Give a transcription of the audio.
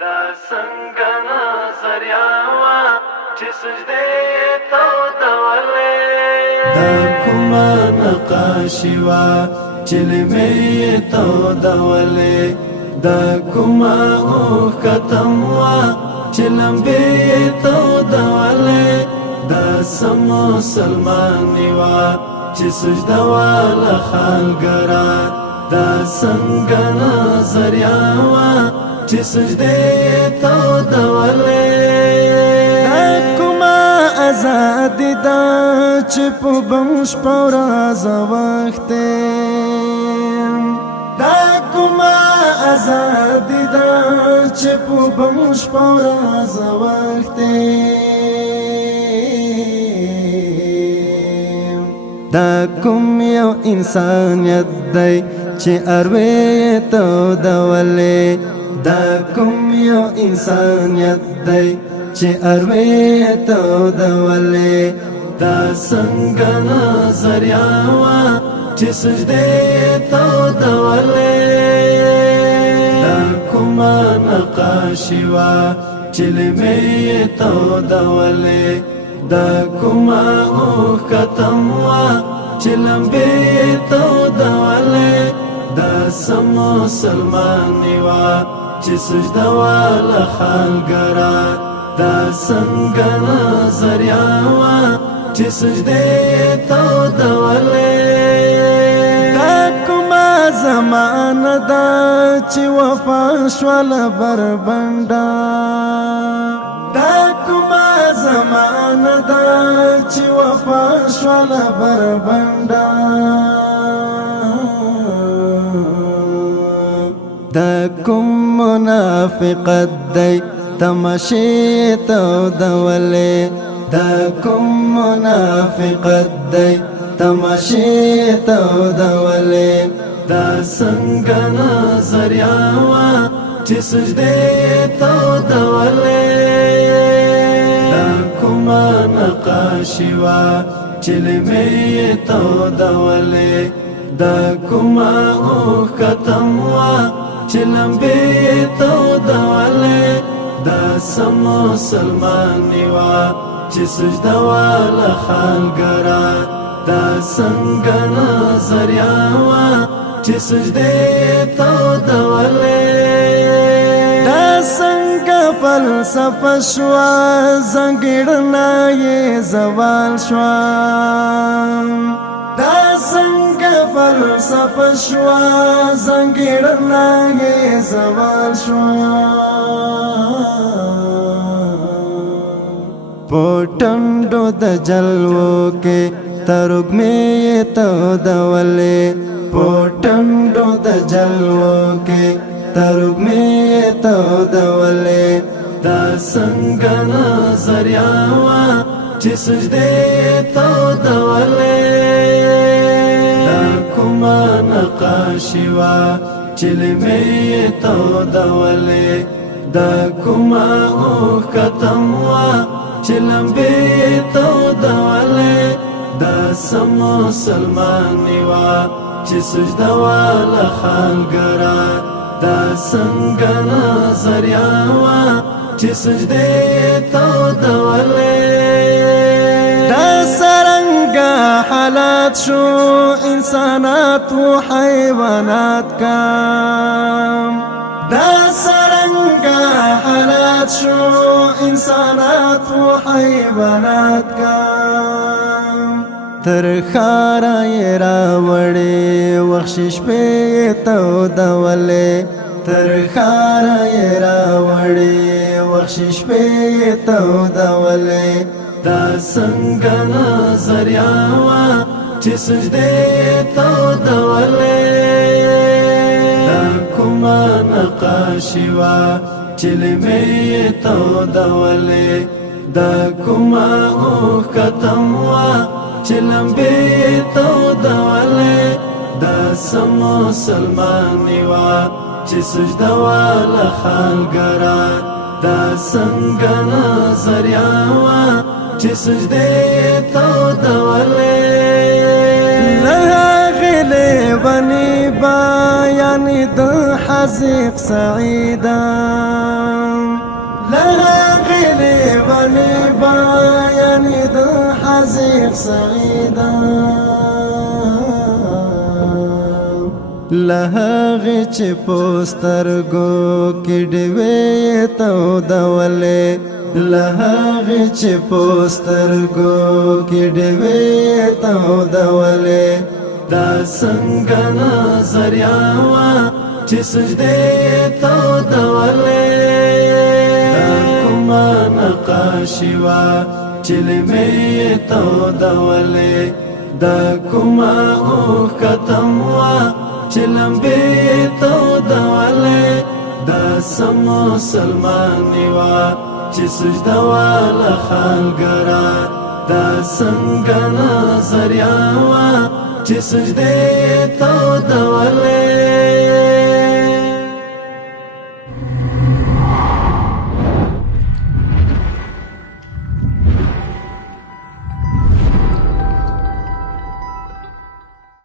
دا څنګه نظریه وه چې سجدې ته ودولې دا کومه نقاشي وه چې لمې ته ودولې دا کومه اوښکتم وه چې لمبې ته ودولې دا څه مسلماني وه چې سجده واله خالګره دا څنګه نظریه وه چې سجدې ته ودولې دا کومه ازادي ده چې په بم شپه ورځ وخت دا کومه ازادي ده چې په بم شپه ورځ وخت دا کوم یو انسانیت دی چې اروي ته ودولې دا کوم یو انسانیت دی چې اروي ته ودولې دا څنګه نظریه وه چې سجدې ته ودولې دا کومه نقاشي وه چې لمې ته ودولې دا کومه اوښکتم وه چې لمبې ته ودولې دا څه مسلماني وه چې سجده واله خالګره دا څنګه نظریه وه چې سجدې ته ودولې دا کومه زمانه ده چې وفا شوله بربنډه دا کومه زمانه ده چې وفا شوله بربنډه دا کوم منافقت دی تماشې ته ودولې دا کوم منافقت دی تماشې ته ودولې دا څنګه نظریه وه چې سجدې ته ودولې دا کومه نقاشي وه چې لمې ته ودولې دا کومه اوښکتم وه چې لمبې ته ودولې دا څه مسلماني وه چې سجده واله خالګره دا څنګه نظریه وه چې سجدې ته ودولې دا څنګه فلسفه شوه ځانګړنه یې زوال شوه دا څنګه فلسفه شوه ځانګړنه یې زوال شوه په ټنډو د جلوو کې ترږمې ته ودولې په ټنډو د جلوو کې ترږمې ته ودولې دا څنګه نظریه وه چې سجدې ته ودولې دا کومه نقاشي وه چې لمې ته ودولې دا کومه اوښکتم وه چې لمبې ته ودولې دا څه مسلماني وه چې سجده واله خالګره دا څنګه نظریه وه چې سجدې ته ودولې دا څرنګه حالات شو انسانات و حیوانات کام دا څرنګه حالات شو انسانات و حیوانات کام تر ښاره یې راوړې وخشش پې ته ودولې تر ښاره یې راوړې وخشش پې ته ودولې دا څنګه نظریه وه چې سجدې ته ودولې دا کومه نقاشي وه چې لمې ته ودولې دا کومه اوښکتم وه چې لمبې ته ودولې دا څه مسلماني وه چې سجده واله خالګره دا څنګه نظریه وه چې سجدې ته ودولې له هغې لیوني بیانې د حذق سعیده وا یعنی د حزیق سعیدا لهغه چې پوسترګو کې ډوي تو دولې لهغه چې پوسترګو کې ډوي تو دولې دا څنګه نظریه وا چې سجدې تو دولې دا کومه نقاشي وا چې لمې تو دولې دا کومه اوښکتم وا چې لمبې تو دولې دا سم مسلماني وا چې سجده والا خالګرا دا څنګه نظریه وا چې سجدې تو دولې